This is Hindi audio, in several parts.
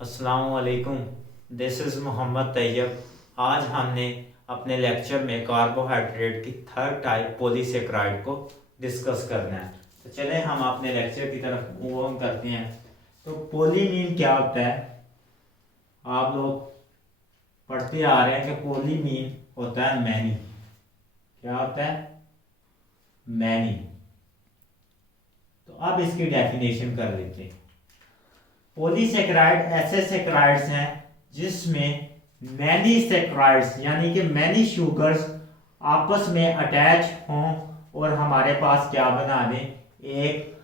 अस्सलाम वालेकुम। This is Mohammad Tayyab. आज हमने अपने लेक्चर में कार्बोहाइड्रेट की थर्ड टाइप पॉलीसेकेराइड को डिस्कस करना है। तो चले हम अपने लेक्चर की तरफ मूव ऑन करते हैं। तो पोली मीन क्या होता है? आप लोग पढ़ते आ रहे हैं कि पोली मीन होता है मैनी। क्या होता है? मैनी। तो अब इसकी डेफिनेशन कर लेते हैं। पॉलीसेकेराइड ऐसे सेकेराइड्स हैं जिसमें मैनी सेकेराइड्स यानी कि मैनी शुगर्स आपस में अटैच हों और हमारे पास क्या बना दें, एक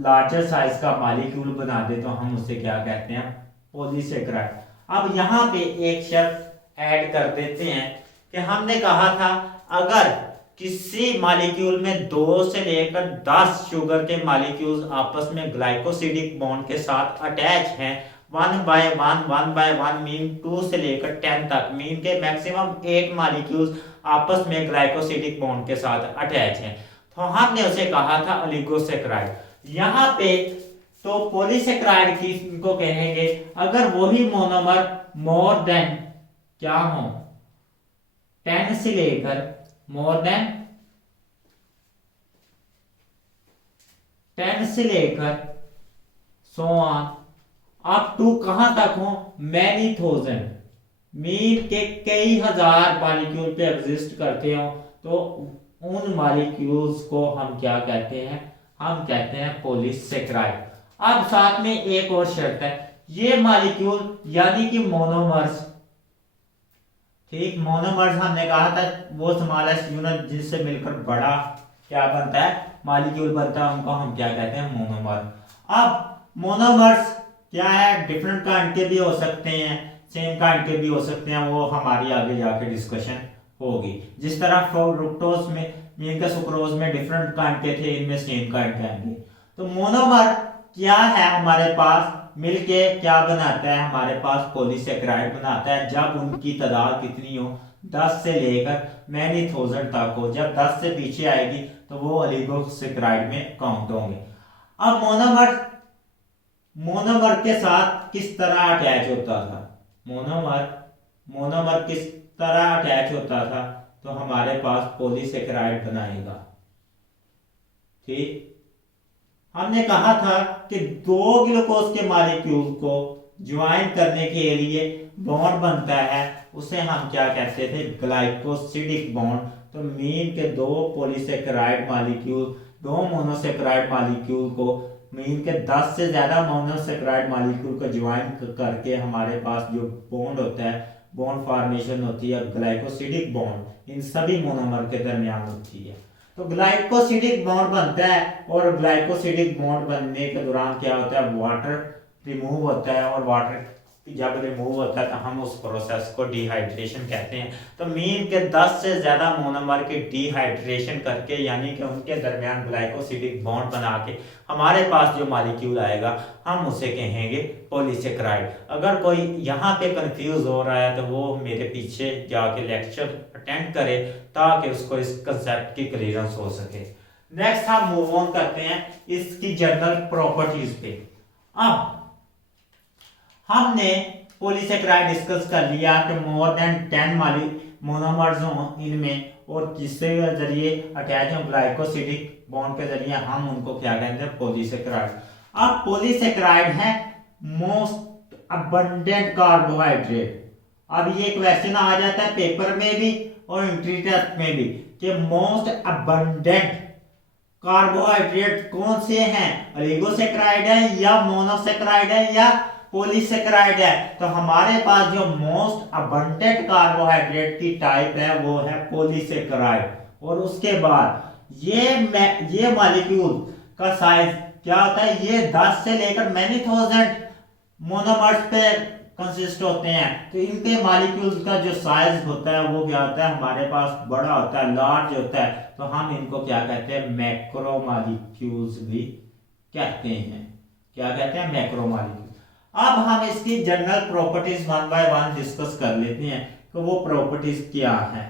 लार्जर साइज का मॉलिक्यूल बना दे, तो हम उसे क्या कहते हैं? पॉलीसेकेराइड। अब यहाँ पे एक शर्त ऐड कर देते हैं कि हमने कहा था अगर किसी मॉलिक्यूल में 2 से लेकर 10 शुगर के मॉलिक्यूल्स आपस में ग्लाइकोसिडिक बॉन्ड के साथ अटैच हैं, 1 बाय 1 मीन 2 से लेकर 10 तक, मीन के मैक्सिमम 8 मॉलिक्यूल्स आपस में ग्लाइकोसिडिक बॉन्ड के साथ अटैच हैं, तो हमने उसे कहा था ओलिगोसेकेराइड। यहाँ पे तो पॉलीसेकेराइड की इनको कहेंगे अगर वही मोनोमर मोर देन क्या हो, 10 से लेकर मोर देन 10 से लेकर सो ऑन अप टू कहां तक हो, मैनी थाउजेंड, मीन के कई हजार मॉलिक्यूल पे एग्जिस्ट करते हो, तो उन मॉलिक्यूल्स को हम क्या कहते हैं? हम कहते हैं पॉलीसेकेराइड। अब साथ में एक और शर्त है, ये मॉलिक्यूल यानी कि मोनोमर्स, ठीक, मोनोमर्स हमने कहा था वो स्मॉलेस्ट यूनिट जिससे मिलकर बड़ा क्या बनता है, मॉलिक्यूल बनता है, उनको हम क्या कहते हैं? मोनोमर। अब मोनोमर्स क्या है? डिफरेंट काइंड के भी हो सकते हैं, सेम काइंड के भी हो सकते हैं, वो हमारी आगे जाके डिस्कशन होगी। जिस तरह फ्रुक्टोज में मीन का सुक्रोज में डिफरेंट काइंड के थे, इनमें सेम काइंड के आएंगे। तो मोनोमर क्या है? हमारे पास मिलके क्या बनाता है? हमारे पास पॉलीसेकेराइड बनाता है जब उनकी तादाद कितनी हो, 10 से लेकर मैनी थाउजेंड तक हो। जब 10 से पीछे आएगी तो वो ओलिगोसेकेराइड में काउंट होंगे। अब मोनोमर के साथ किस तरह अटैच होता था? मोनोमर किस तरह अटैच होता था? तो हमारे पास पॉलीसेकेराइड बनाएगा, ठीक। हमने कहा था कि 2 ग्लूकोज के मॉलिक्यूल को ज्वाइन करने के लिए बॉन्ड बनता है, उसे हम क्या कहते थे? Glycosidic bond. तो मीन के 2 पॉलीसेकेराइड मॉलिक्यूल, 2 मोनोसेकेराइड मॉलिक्यूल को, मीन के 10 से ज्यादा मोनोसेकेराइड मॉलिक्यूल को ज्वाइन करके हमारे पास जो बॉन्ड होता है, बॉन्ड फॉर्मेशन होती है ग्लाइकोसिडिक बॉन्ड, इन सभी मोनोमर के दरमियान होती है। तो ग्लाइकोसिडिक बॉन्ड बनता है और ग्लाइकोसिडिक बॉन्ड बनने के दौरान क्या होता है? वाटर रिमूव होता है, और वाटर जब रिमूव होता है तो हम उस प्रोसेस को डिहाइड्रेशन कहते हैं। तो मीन के 10 से ज्यादा मोनोमर की डिहाइड्रेशन करके यानी कि उनके दरमियान ग्लाइकोसिडिक बॉन्ड बना के हमारे पास जो मॉलिक्यूल आएगा हम उसे कहेंगे पॉलीसेकेराइड। अगर कोई यहाँ पे कंफ्यूज हो रहा है तो वो मेरे पीछे जाके लेक्चर अटेंड करे ताकि उसको इस कंसेप्ट की क्लियरेंस हो सके। नेक्स्ट हम मूव ऑन करते हैं इसकी जनरल प्रॉपर्टीज पे। अब हमने पॉलीसेकेराइड डिस्कस कर लिया कि मोर देन 10 मोनोमर्स हों इनमें, और किसके जरिए अटैच हो? ग्लाइकोसिडिक बॉन्ड के जरिए, हम उनको क्या कहते हैं? पॉलीसेकेराइड। अब पॉलीसेकेराइड है मोस्ट अबंडेंट कार्बोहाइड्रेट। अब ये क्वेश्चन आ जाता है पेपर में भी और एंट्री टेस्ट में भी कि मोस्ट अबंडेंट कार्बोहाइड्रेट कौन से हैं? ओलिगोसेकेराइड है या मोनोसेकेराइड है या पॉलीसेकेराइड है? तो हमारे पास जो मोस्ट अबंडेंट कार्बोहाइड्रेट की टाइप है वो है पॉलीसेकेराइड। और उसके बाद ये मॉलिक्यूल का साइज क्या होता है? ये 10 से लेकर मैनी थाउजेंड मोनोमर्स पे कंसिस्ट होते हैं। तो इनके मॉलिक्यूल्स का जो साइज होता है वो क्या होता है? हमारे पास बड़ा होता है, लार्ज होता है। तो हम इनको क्या कहते हैं? मैक्रो मॉलिक्यूल्स भी कहते हैं। क्या कहते हैं? Macro molecule. अब हम इसकी जनरल प्रॉपर्टीज 1 बाय 1 डिस्कस कर लेते हैं कि वो प्रॉपर्टीज क्या हैं।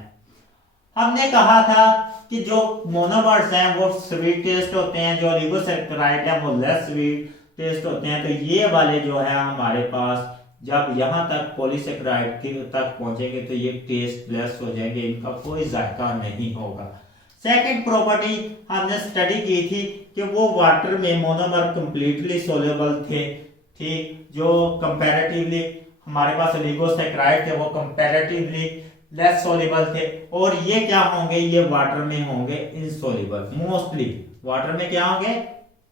हमने कहा था कि जो मोनोमर्स हैं वो स्वीट टेस्ट होते हैं, जो ओलिगोसेकेराइड है वो लेस स्वीट टेस्ट होते हैं। तो ये वाले जो है हमारे पास जब यहाँ तक पॉलीसेकेराइड तक पहुंचेंगे तो ये टेस्टलेस हो जाएंगे, इनका कोई जायका नहीं होगा। सेकंड प्रॉपर्टी हमने स्टडी की थी कि वो वाटर में मोनोमर कंप्लीटली सोल्यूबल थे, ठीक, जो कंपैरेटिवली हमारे पास ओलिगोसेकेराइड थे वो कंपैरेटिवली लेस सोल्यूबल थे, और ये क्या होंगे, ये वाटर में होंगे इनसोल्यूबल, मोस्टली वाटर में क्या होंगे,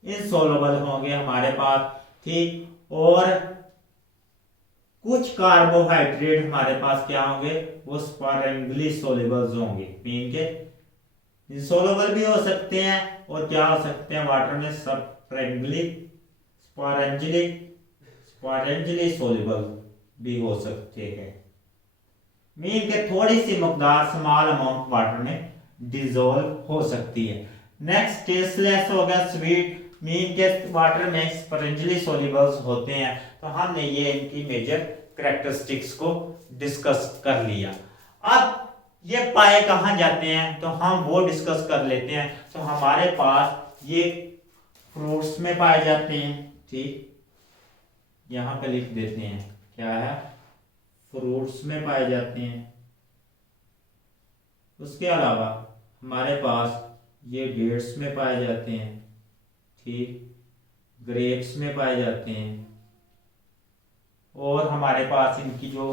इनसोल्यूबल होंगे हमारे पास, ठीक। और कुछ कार्बोहाइड्रेट हमारे पास क्या होंगे, वो स्पारेंगली सोल्यूबल्स होंगे, मीन के इनसोल्यूबल भी हो सकते हैं और क्या हो सकते हैं वाटर में स्पारेंजली सोल्यूबल भी हो सकते हैं, मीन के थोड़ी सी मकदार स्मॉल अमाउंट वाटर में डिसॉल्व हो सकती है। नेक्स्ट टेस्टलेस हो गया स्वीट, मीन के वाटर में स्पारेंजली सोल्यूबल्स होते हैं। तो हमने ये इनकी मेजर कैरेक्टरिस्टिक्स को डिस्कस कर लिया। अब ये पाए कहाँ जाते हैं तो हम वो डिस्कस कर लेते हैं। तो हमारे पास ये फ्रूट्स में पाए जाते हैं, ठीक, यहाँ पे लिख देते हैं क्या है, फ्रूट्स में पाए जाते हैं। उसके अलावा हमारे पास ये डेट्स में पाए जाते हैं, ठीक, ग्रेप्स में पाए जाते हैं, और हमारे पास इनकी जो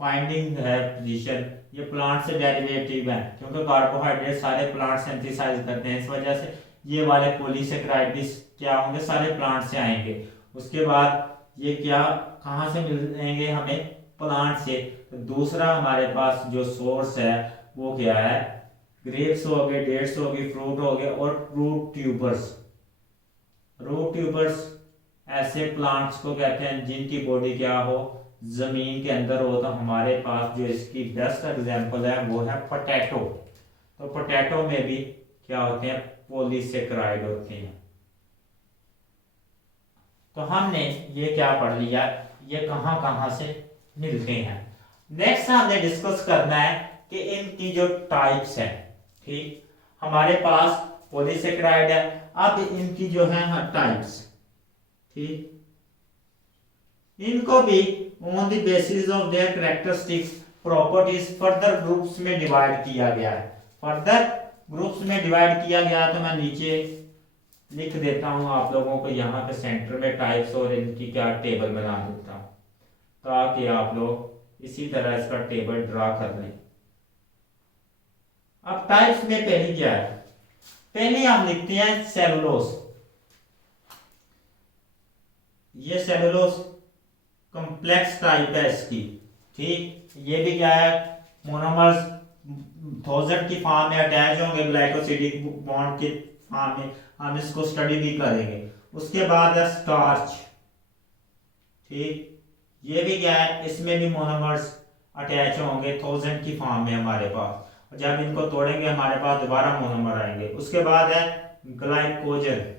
फाइंडिंग है पोजीशन, ये प्लांट से डेरिवेटिव है, क्योंकि कार्बोहाइड्रेट सारे प्लांट सिंथेसाइज करते हैं, इस वजह से ये वाले पॉलीसेकेराइड क्या होंगे, सारे प्लांट से आएंगे। उसके बाद ये क्या कहाँ से मिलेंगे हमें, प्लांट से। तो दूसरा हमारे पास जो सोर्स है वो क्या है, ग्रेप्स हो गए, डेट्स हो गई, फ्रूट हो गए, और रूट ट्यूबर्स। रूट ट्यूबर्स ऐसे प्लांट्स को कहते हैं जिनकी बॉडी क्या हो, जमीन के अंदर हो। तो हमारे पास जो इसकी बेस्ट एग्जांपल है वो है पोटैटो। तो पोटैटो में भी क्या होते हैं, पॉलीसेकेराइड होते हैं। तो हमने ये क्या पढ़ लिया, ये कहां कहां से मिलते हैं। नेक्स्ट हमने डिस्कस करना है कि इनकी जो टाइप्स हैं, ठीक, हमारे पास पॉलीसेकेराइड है, अब इनकी जो है टाइप्स, ठीक, इनको भी on the basis of their characteristics properties further groups में डिवाइड किया गया है। फर्दर ग्रुप्स में डिवाइड किया गया, तो मैं नीचे लिख देता हूं आप लोगों को यहाँ पे सेंटर में टाइप्स, और इनकी क्या टेबल बना देता हूं ताकि आप लोग इसी तरह इसका टेबल ड्रा कर लें। अब टाइप्स में पहली क्या है, पहले हम लिखते हैं सेलुलोज। ये सेलुलोज कॉम्प्लेक्स टाइप है इसकी, ठीक, ये भी क्या है, मोनोमर्स 1000 की फॉर्म में अटैच होंगे ग्लाइकोसिडिक बॉन्ड के फॉर्म में, हम इसको स्टडी भी करेंगे। उसके बाद है स्टार्च, ठीक, ये भी क्या है, इसमें भी मोनोमर्स अटैच होंगे 1000 की फॉर्म में हमारे पास, और जब इनको तोड़ेंगे हमारे पास दोबारा मोनोमर आएंगे। उसके बाद है ग्लाइकोजन,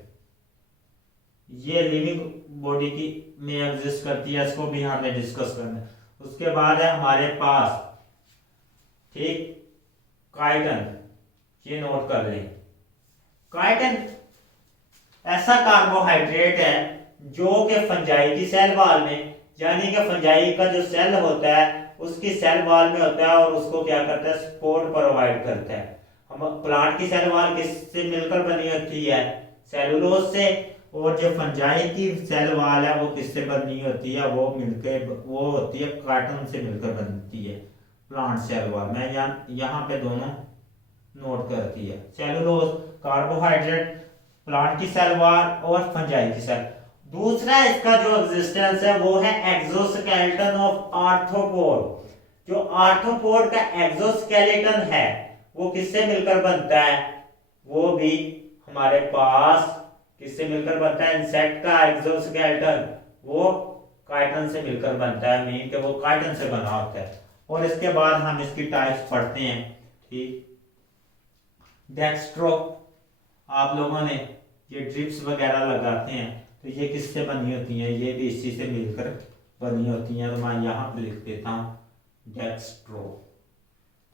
ये लिविंग बॉडी की में एग्जिस्ट करती है, इसको भी हमने डिस्कस करना है। उसके बाद है हमारे पास, ठीक, काइटन, ये नोट कर लें। काइटन ऐसा कार्बोहाइड्रेट है जो कि फंजाई की सेल वॉल में, यानी कि फंजाई का जो सेल होता है उसकी सेल वॉल में होता है, और उसको क्या करता है, सपोर्ट प्रोवाइड करता है। हम प्लांट की सेल वॉल किससे मिलकर बनी होती है, सेलुलोज से, और जो फंजाई की सेल वॉल है वो किससे बनी होती है, वो मिलकर वो होती है काइटन से मिलकर बनती है प्लांट सेल वॉल। मैं यहाँ पे दोनों नोट करती है, सेलुलोज कार्बोहाइड्रेट प्लांट की सेल वॉल और फंजाई की सेल। दूसरा इसका जो एग्जिस्टेंस है वो है एक्सोस्केलेटन ऑफ आर्थ्रोपोड। जो आर्थ्रोपोड का एक्सोस्केलेटन है वो किससे मिलकर बनता है, वो भी हमारे पास किससे मिलकर बनता है, इंसेक्ट का एक्सोस्केलेटन वो काइटन से मिलकर बनता है, मीन के वो काइटन से बना होता है। और इसके बाद हम इसकी टाइप्स पढ़ते हैं, ठीक। डेक्स्ट्रो, आप लोगों ने ये ड्रिप्स वगैरह लगाते हैं तो ये किससे बनी होती हैं, ये भी इसी से मिलकर बनी होती हैं। तो मैं यहाँ पे लिख देता हूँ डेक्स्ट्रो।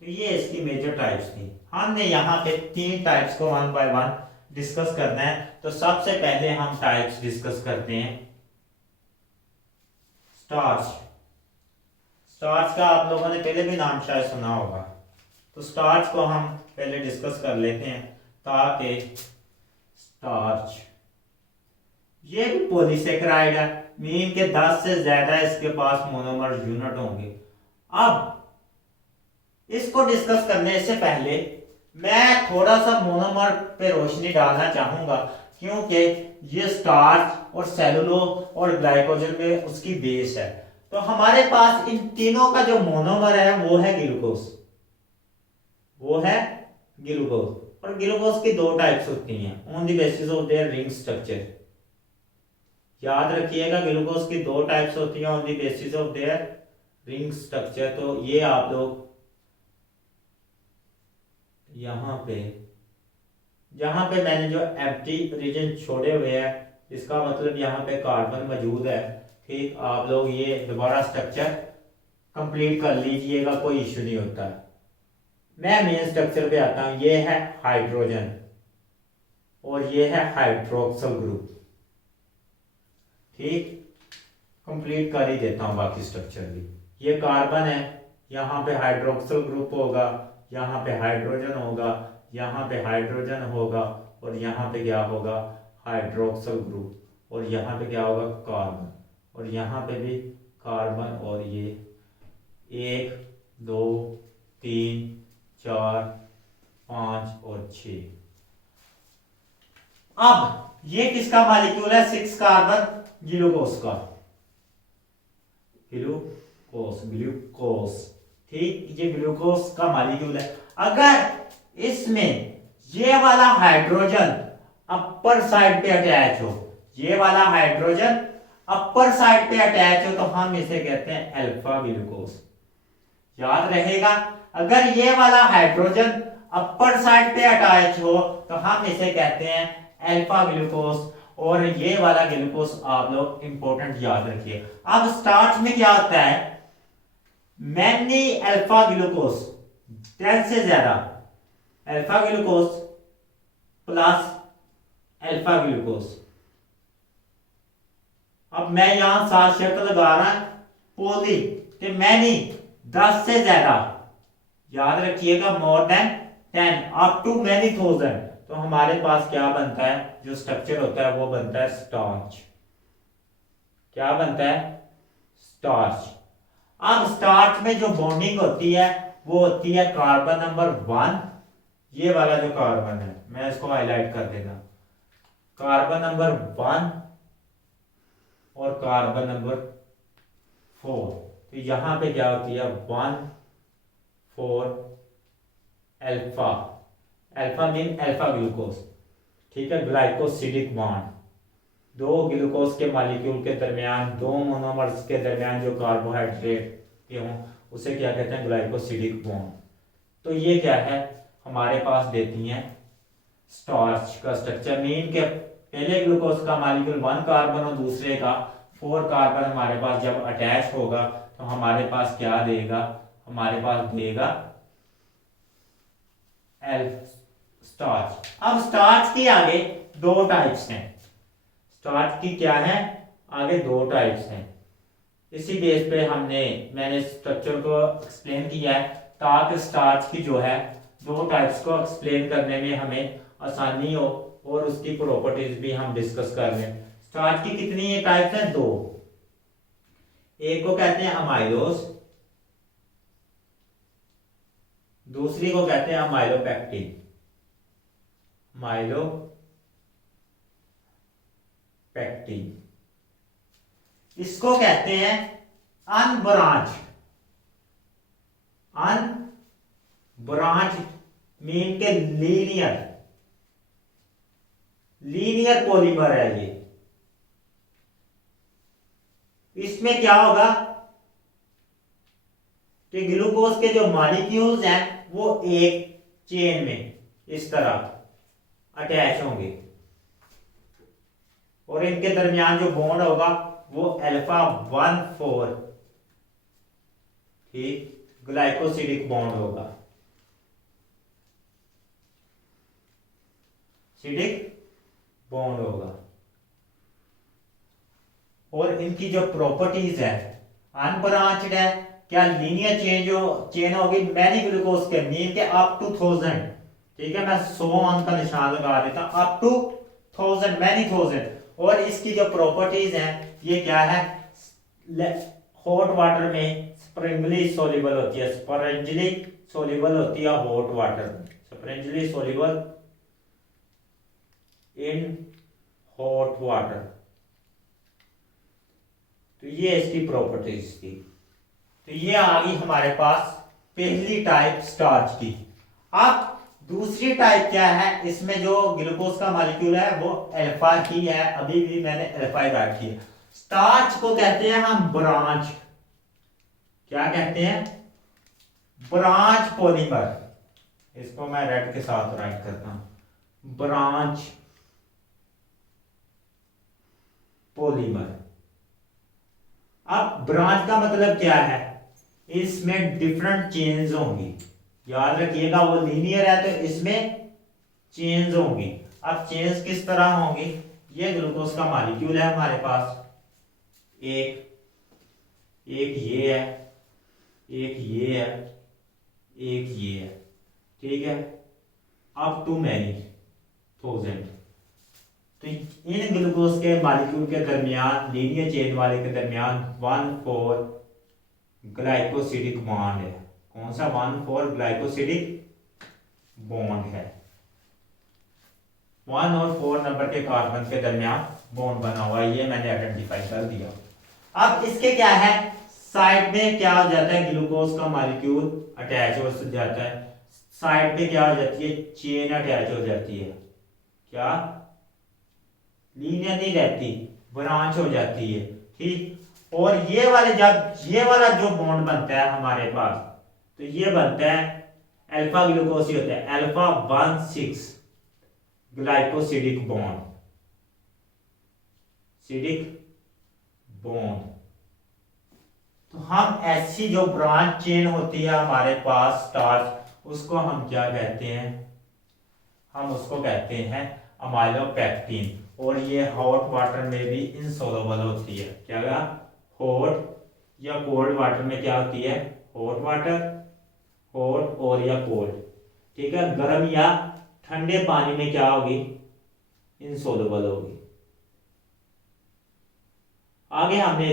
तो ये इसकी मेजर टाइप्स थी। हमने यहाँ पे 3 टाइप्स को 1 बाय 1 डिस्कस करना है। तो सबसे पहले हम टाइप्स डिस्कस करते हैं। स्टार्च, स्टार्च का आप लोगों ने पहले भी नाम शायद सुना होगा, तो स्टार्च को हम पहले डिस्कस कर लेते हैं। ताकि स्टार्च ये भी पॉलीसेकेराइड है, मीन के 10 से ज्यादा इसके पास मोनोमर यूनिट होंगे। अब इसको डिस्कस करने से पहले मैं थोड़ा सा मोनोमर पे रोशनी डालना चाहूंगा, क्योंकि ये स्टार्च और सेलुलोज और ग्लाइकोजन में उसकी बेस है। तो हमारे पास इन तीनों का जो मोनोमर है वो है ग्लूकोज, वो है ग्लूकोज। और ग्लूकोज की दो टाइप्स होती हैं on the basis of their ring structure. याद रखिएगा, ग्लूकोज की दो टाइप्स होती हैं on the basis of their ring structure. तो ये आप लोग यहाँ पे जहां पे मैंने जो एम्प्टी रीजन छोड़े हुए हैं, इसका मतलब यहाँ पे कार्बन मौजूद है। ठीक, आप लोग ये दोबारा स्ट्रक्चर कंप्लीट कर लीजिएगा, कोई इश्यू नहीं होता है। मैं मेन स्ट्रक्चर पे आता हूं। ये है हाइड्रोजन और ये है हाइड्रोक्सिल ग्रुप। ठीक, कंप्लीट कर ही देता हूं बाकी स्ट्रक्चर भी। ये कार्बन है, यहाँ पे हाइड्रोक्सिल ग्रुप होगा, यहाँ पे हाइड्रोजन होगा, यहाँ पे हाइड्रोजन होगा, और यहाँ पे क्या होगा, हाइड्रोक्सिल ग्रुप, और यहाँ पे क्या होगा, कार्बन, और यहाँ पे भी कार्बन। और ये 1 2 3 4 5 और 6। अब ये किसका मॉलिक्यूल है, 6 कार्बन ग्लूकोज का, ग्लूकोज। ठीक, ये ग्लूकोज का मॉलिक्यूल है। अगर इसमें ये वाला हाइड्रोजन अपर साइड पे अटैच हो, ये वाला हाइड्रोजन अपर साइड पे अटैच हो, तो हम इसे कहते हैं अल्फा ग्लूकोज। याद रहेगा, अगर ये वाला हाइड्रोजन अपर साइड पे अटैच हो तो हम इसे कहते हैं अल्फा ग्लूकोज। और ये वाला ग्लूकोज आप लोग इंपॉर्टेंट याद रखिए। अब स्टार्च में क्या होता है, मैनी अल्फा ग्लूकोज, 10 से ज्यादा alpha glucose plus alpha glucose. अब मैं यहां साथ शर्त लगा रहा पॉली कि मैनी 10 से ज्यादा, याद रखिएगा, more than 10 up to many thousand. तो हमारे पास क्या बनता है, जो स्ट्रक्चर होता है वो बनता है स्टार्च। क्या बनता है, स्टार्च। अब स्टार्च में जो बॉन्डिंग होती है वो होती है कार्बन नंबर 1, ये वाला जो कार्बन है, मैं इसको हाईलाइट कर देता, कार्बन नंबर 1 और कार्बन नंबर 4। तो यहां पे क्या होती है, 1 4 alpha, alpha mean alpha glucose. ठीक है, ग्लाइकोसिडिक बॉन्ड, दो ग्लूकोज के मॉलिक्यूल के दरमियान, दो मोनोमर्स के दरमियान जो कार्बोहाइड्रेट के हों, उसे क्या कहते हैं, ग्लाइकोसिडिक बॉन्ड। तो ये क्या है, हमारे पास देती हैं स्टार्च का स्ट्रक्चर। मीन के पहले ग्लूकोज का मॉलिक्यूल 1 कार्बन और दूसरे का 4 कार्बन हमारे पास जब अटैच होगा तो हमारे पास क्या देगा, हमारे पास देगा स्टार्च। अब स्टार्च की आगे दो टाइप्स हैं, स्टार्च की क्या है, आगे दो टाइप्स हैं। इसी बेस पे मैंने स्ट्रक्चर को एक्सप्लेन किया है, ताकि स्टार्च की जो है दो टाइप्स को एक्सप्लेन करने में हमें आसानी हो और उसकी प्रॉपर्टीज भी हम डिस्कस कर लें। स्टार्च की कितनी टाइप्स हैं, दो। एक को कहते हैं अमाइलोज, दूसरी को कहते हैं अमाइलोपेक्टिन, माइलोपेक्टिन। इसको कहते हैं अनब्रांच मीन के लीनियर पॉलीमर है ये। इसमें क्या होगा कि ग्लूकोज के जो मॉलिक्यूल्स हैं वो एक चेन में इस तरह अटैच होंगे और इनके दरमियान जो बॉन्ड होगा वो अल्फा 1 4, ठीक, ग्लाइकोसिडिक बॉन्ड होगा, सिडिक बॉन्ड होगा। और इनकी जो प्रॉपर्टीज है, अनब्रांच्ड है क्या लीनियर चेन होगी मैनी ग्लूकोज के मीन के अप टू 1000, ठीक है, मैं 100 का निशान लगा देता हूं, अप टू 1000 मैनी 1000। और इसकी जो प्रॉपर्टीज हैं ये क्या है, हॉट वाटर में स्प्रिंगली सोल्यूबल होती है, स्प्रिंगली सोल्यूबल होती है हॉट वाटर में, Sprüngli soluble in hot water. तो ये इसकी प्रॉपर्टीज थी। तो ये आ गई हमारे पास पहली टाइप स्टार्च की। अब दूसरी टाइप क्या है, इसमें जो ग्लूकोज का मॉलिक्यूल है वो अल्फा ही है, अभी भी मैंने अल्फा ही रखी है। स्टार्च को कहते हैं हम ब्रांच, क्या कहते हैं, ब्रांच पॉलीमर। इसको मैं रेड के साथ राइट करता हूं, ब्रांच पॉलीमर। अब ब्रांच का मतलब क्या है, इसमें डिफरेंट चेन्स होंगी, याद रखिएगा वो लीनियर है तो इसमें चेन्स होंगी। अब चेन्स किस तरह होंगी, ये ग्लूकोज का मॉलिक्यूल है हमारे पास, एक ये है, एक ये है, एक ये है, ठीक है, अप टू मैनी 1000। तो इन ग्लूकोज के मॉलिक्यूल के दरमियान, लीनियर चेन वाले के दरमियान 1,4 ग्लाइकोसिडिक बॉन्ड है। कौन सा 1,4 ग्लाइकोसिडिक बॉन्ड है, 1 और 4 नंबर के कार्बन के दरमियान बॉन्ड बना हुआ है, ये मैंने आइडेंटिफाई कर दिया। अब इसके क्या है, साइड में क्या हो जाता है, ग्लूकोज का मॉलिक्यूल अटैच हो जाता है, साइड पे क्या हो जाती है, चेन अटैच हो जाती है, क्या लीनियर नहीं रहती, ब्रांच हो जाती है, ठीक। और ये वाले जब ये वाला जो बॉन्ड बनता है हमारे पास, तो ये बनता है अल्फा ग्लूकोज ही होता है, अल्फा 1,6 ग्लाइकोसिडिक बॉन्ड, सिडिक बॉन्ड। तो हम ऐसी जो ब्रांच चेन होती है हमारे पास स्टार्च, उसको हम क्या कहते हैं, हम उसको कहते हैं अमाइलोपेक्टिन। और ये हॉट वाटर में भी इनसोल्युबल होती है, क्या हॉट या कोल्ड वाटर में क्या होती है, हॉट वाटर, हॉट और या कोल्ड, ठीक है, गर्म या ठंडे पानी में क्या होगी, इनसोल्युबल होगी। आगे हमने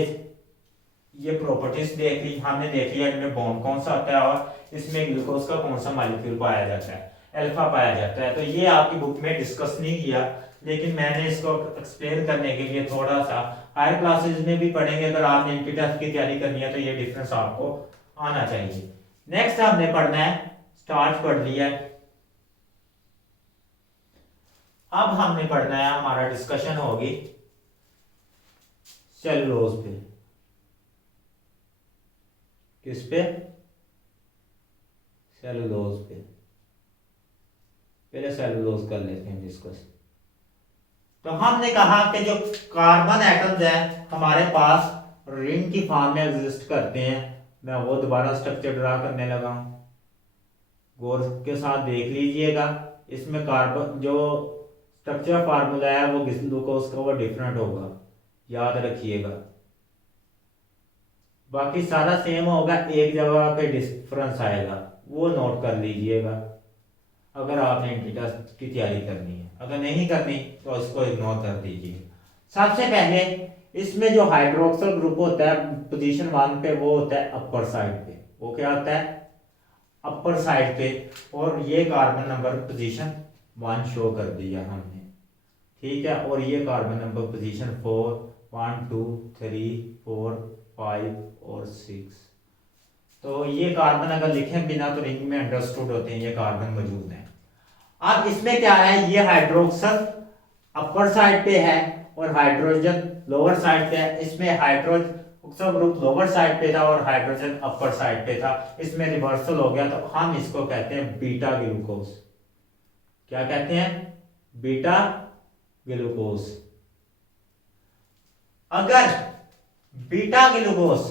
ये प्रॉपर्टीज देख ली, हमने देख लिया इनमें बॉन्ड कौन सा होता है और इसमें ग्लूकोज का कौन सा मॉलिक्यूल पाया जाता है, अल्फा पाया जाता है। तो ये आपकी बुक में डिस्कस नहीं किया, लेकिन मैंने इसको एक्सप्लेन करने के लिए थोड़ा सा, हायर क्लासेस में भी पढ़ेंगे, अगर आपने इनकी टेस्ट की तैयारी करनी है तो ये डिफरेंस आपको आना चाहिए। नेक्स्ट हमने पढ़ना है, स्टार्च पढ़ लिया है, अब हमने पढ़ना है, हमारा डिस्कशन होगी सेलुलोज पे। किस पे, सेलुलोज पे। पहले सेलुलोज कर लेते हैं डिस्कस। तो हमने कहा कि जो कार्बन एटम्स हैं हमारे पास रिंग की फॉर्म में एग्जिस्ट करते हैं। मैं वो दोबारा स्ट्रक्चर ड्रा करने लगा हूं, गौर के साथ देख लीजिएगा। इसमें कार्बन जो स्ट्रक्चर फार्मूला है वो ग्लूकोज का वो डिफरेंट होगा, याद रखिएगा। बाकी सारा सेम होगा, एक जगह पे डिफरेंस आएगा, वो नोट कर लीजिएगा अगर आपने इनकी टेस्ट की तैयारी करनी है। अगर नहीं करनी तो इसको इग्नोर कर दीजिए। सबसे पहले इसमें जो हाइड्रोक्सिल ग्रुप होता है पोजीशन 1 पे, वो होता है अपर साइड पे। वो क्या होता है, अपर साइड पे। और ये कार्बन नंबर पोजीशन 1 शो कर दिया हमने, ठीक है। और ये कार्बन नंबर पोजीशन 4, 1 2 3 4 5 और 6। तो ये कार्बन अगर लिखें बिना तो रिंग में अंडरस्टूड होते हैं, ये कार्बन मौजूद है। अब इसमें क्या है, ये हाइड्रोक्सल अपर साइड पे है और हाइड्रोजन लोअर साइड पे है। इसमें हाइड्रोक्सल ग्रुप लोअर साइड पे था और हाइड्रोजन अपर साइड पे था। इसमें रिवर्सल हो गया, तो हम इसको कहते हैं बीटा ग्लूकोज। क्या कहते हैं, बीटा ग्लूकोज। अगर बीटा ग्लूकोज,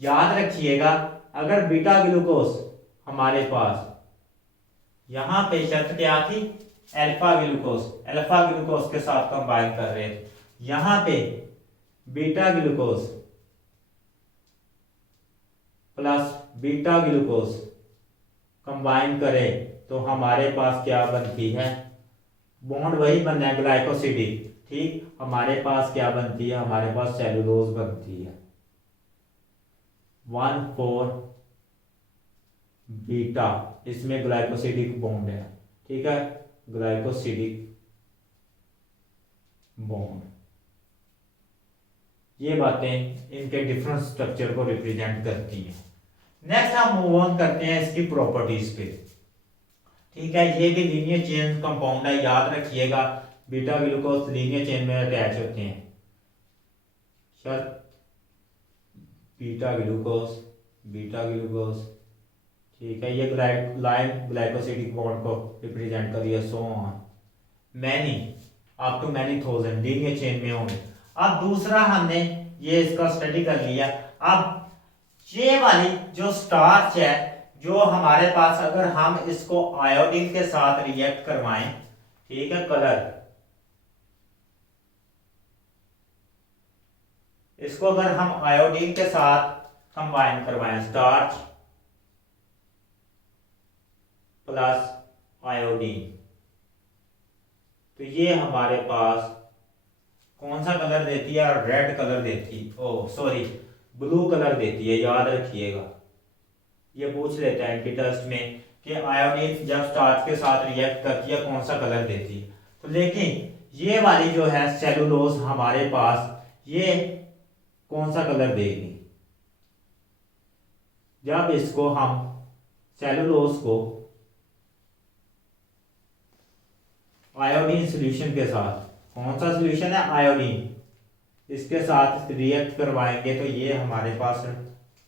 याद रखिएगा, अगर बीटा ग्लूकोज हमारे पास, यहां पे शर्त क्या थी, अल्फा ग्लूकोज, अल्फा ग्लूकोज के साथ कंबाइन कर रहे हैं, यहां पे beta glucose plus beta glucose combine करें तो हमारे पास क्या बनती है, बॉन्ड वही बनना है ग्लाइकोसिडिक, ठीक। हमारे पास क्या बनती है, हमारे पास सेलुलोज बनती है 1,4 बीटा, इसमें ग्लाइकोसिडिक बॉन्ड है, ठीक है, ग्लाइकोसिडिक बॉन्ड। ये बातें इनके डिफरेंट स्ट्रक्चर को रिप्रेजेंट करती हैं। नेक्स्ट हम मूव ऑन करते हैं इसकी प्रॉपर्टीज पे, ठीक है। ये भी लीनियर चेन कंपाउंड है, याद रखिएगा, बीटा ग्लूकोज लीनियर चेन में अटैच होते हैं। सर बीटा ग्लूकोज, ठीक है, ये लाइन ग्लाइकोसिडिक बॉन्ड को रिप्रेजेंट करिए, so on many up to many thousand linear chain में होंगे। अब दूसरा हमने ये इसका स्टडी कर लिया। अब ये वाली जो स्टार्च है, जो हमारे पास अगर हम इसको आयोडीन के साथ रिएक्ट करवाएं, ठीक है, कलर इसको अगर हम आयोडीन के साथ कंबाइन करवाएं, स्टार्च प्लस आयोडीन, तो ये हमारे पास कौन सा कलर देती है, रेड कलर देती है, ओ सॉरी ब्लू कलर देती है, याद रखिएगा। ये पूछ लेते हैं कि टेस्ट में कि आयोडीन जब स्टार्च के साथ रिएक्ट करती है कौन सा कलर देती है, तो लेकिन ये वाली जो है सेलुलोज हमारे पास ये कौन सा कलर देगी, जब इसको हम सेलुलोज को आयोडीन सॉल्यूशन के साथ, कौन सा सॉल्यूशन है, आयोडीन, इसके साथ रिएक्ट करवाएंगे तो ये हमारे पास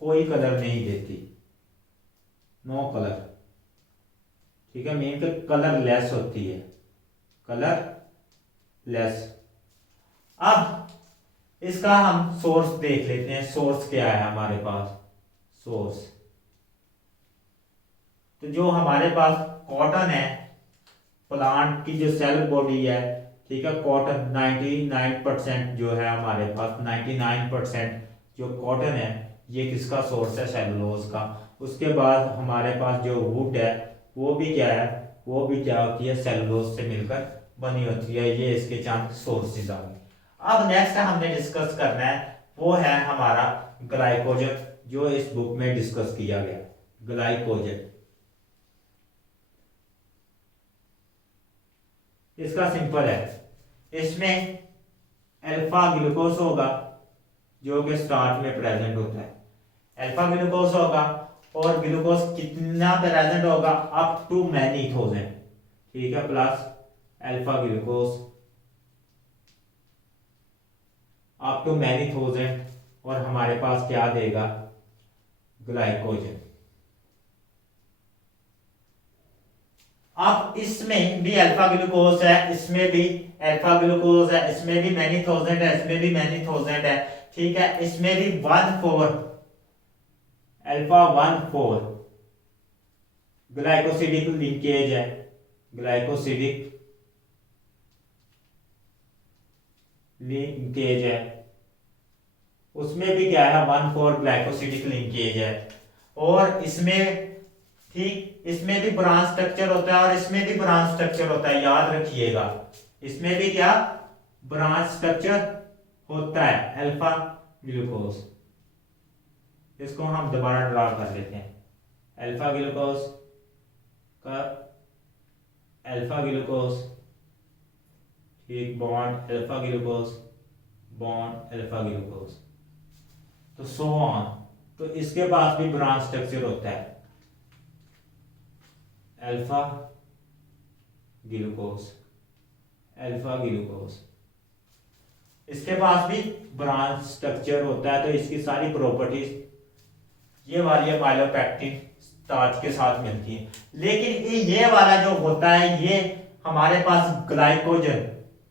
कोई कलर नहीं देती, नो कलर, ठीक है, मीन के कलर लेस होती है, कलर लेस। अब इसका हम सोर्स देख लेते हैं, सोर्स क्या है हमारे पास, सोर्स तो जो हमारे पास कॉटन है, प्लांट की जो सेल बॉडी है, ठीक है, कॉटन 99% जो है हमारे पास 99% जो कॉटन है ये किसका सोर्स है, सेलुलोज का। उसके बाद हमारे पास जो वुड है वो भी क्या है, वो भी क्या होती है, सेलुलोज से मिलकर बनी होती है। ये इसके चांद सोर्सेज आ गए। अब नेक्स्ट हमने डिस्कस करना है वो है हमारा ग्लाइकोजन, जो इस बुक में डिस्कस किया गया, ग्लाइकोजन। इसका सिंपल है, इसमें अल्फा ग्लूकोज होगा जो कि स्टार्च में प्रेजेंट होता है, अल्फा ग्लूकोज होगा, और ग्लूकोज कितना प्रेजेंट होगा, अप टू मैनी थाउजेंड, ठीक है, plus alpha glucose up to many thousand, और हमारे पास क्या देगा, ग्लाइकोजन। अब इसमें भी अल्फा ग्लूकोज है, इसमें भी अल्फा ग्लूकोज है, इसमें भी मैनी थाउजेंड है, इसमें भी मैनी थाउजेंड है, ठीक है, इसमें भी 1,4 अल्फा 1,4 ग्लाइकोसिडिक लिंकेज है, ग्लाइकोसिडिक लिंकेज है, उसमें भी क्या है 1,4 ग्लाइकोसिडिक लिंकेज है। और इसमें ठीक, इसमें भी ब्रांच स्ट्रक्चर होता है और इसमें भी ब्रांच स्ट्रक्चर होता है, याद रखिएगा, इसमें भी क्या ब्रांच स्ट्रक्चर होता है, अल्फा ग्लूकोज। इसको हम दोबारा ड्रा कर लेते हैं, अल्फा ग्लूकोज का अल्फा ग्लूकोज, ठीक, bond alpha glucose, bond alpha glucose, तो सो ऑन। तो इसके पास भी ब्रांच स्ट्रक्चर होता है, अल्फा ग्लूकोज, अल्फा ग्लूकोज, इसके पास भी ब्रांच स्ट्रक्चर होता है। तो इसकी सारी प्रॉपर्टीज ये वाली माइलोपेक्टिन स्टार्च के साथ मिलती है। लेकिन ये वाला जो होता है ये हमारे पास ग्लाइकोजन,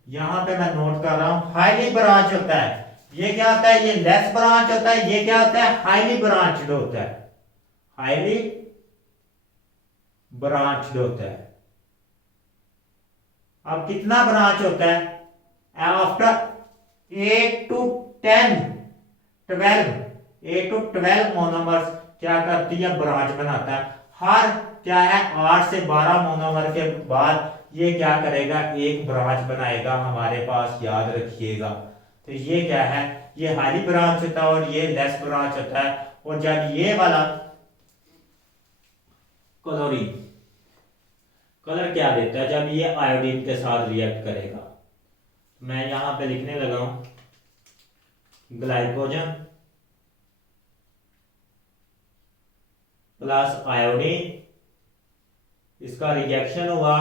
यहां पे मैं नोट कर रहा हूं, हाईली ब्रांच होता है। ये क्या होता है, ये लेस ब्रांच होता है, ये क्या होता है, हाईली ब्रांच्ड होता है, हाईली ब्रांच्ड होता है। अब कितना ब्रांच होता है, आफ्टर 8 to 10 12 8 to 12 मोनोमर्स क्या करती है, ब्रांच बनाता है। हर क्या है 8 से 12 मोनोमर के बाद ये क्या करेगा, एक ब्रांच बनाएगा हमारे पास, याद रखिएगा। तो ये क्या है, ये हाई ब्रांच होता है और ये लेस ब्रांच होता है। और जब ये वाला क्लोरीन कलर क्या देता है, जब ये आयोडीन के साथ रिएक्ट करेगा, मैं यहां पे लिखने लगा हूं ग्लाइकोजन प्लस आयोडीन, इसका रिएक्शन हुआ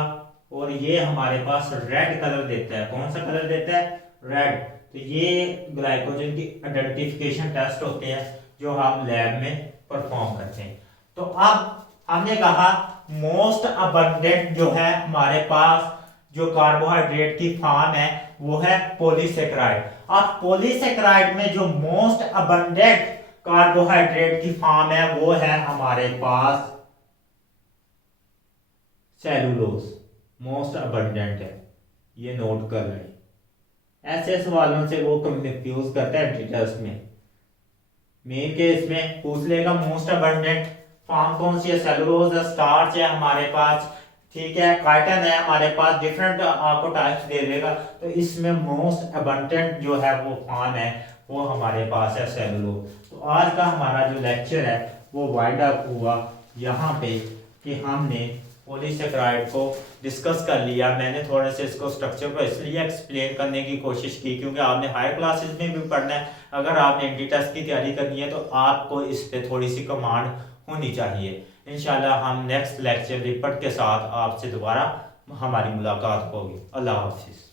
और ये हमारे पास रेड कलर देता है। कौन सा कलर देता है, रेड। तो ये ग्लाइकोजन की आइडेंटिफिकेशन टेस्ट होते हैं जो हम लैब में परफॉर्म करते हैं। तो अब हमने कहा मोस्ट अबंडेंट जो है हमारे पास जो कार्बोहाइड्रेट की फॉर्म है वो है पॉलीसेकेराइड। अब पॉलीसेकेराइड में जो मोस्ट अबंडेंट कार्बोहाइड्रेट की फॉर्म है वो है हमारे पास सेलुलोज, मोस्ट अबंडेंट है, ये नोट कर लें। ऐसे सवालों से वो कंफ्यूज करता है टेस्ट में। मेन केस में पूछ लेगा मोस्ट अबंडेंट फॉर्म कौन सी है, सेलुलोज है, स्टार्च है हमारे पास, ठीक है, काइटन है हमारे पास, डिफरेंट आपको टाइप्स दे देगा। तो इसमें मोस्ट अबंडेंट जो है वो फॉर्म है वो हमारे पास है सेलुलोज। तो आज का हमारा जो लेक्चर है वो वाइंड अप हुआ यहाँ पे कि हमने पॉलीसेकेराइड को डिस्कस कर लिया। मैंने थोड़े से इसको स्ट्रक्चर को इसलिए एक्सप्लेन करने की कोशिश की क्योंकि आपने हायर क्लासेस में भी पढ़ना है। अगर आपने एंट्री टेस्ट की तैयारी करनी है तो आपको इस पे थोड़ी सी कमांड होनी चाहिए। इंशाल्लाह हम नेक्स्ट लेक्चर रिपोर्ट के साथ आपसे दोबारा हमारी मुलाकात होगी। अल्लाह हाफिज़।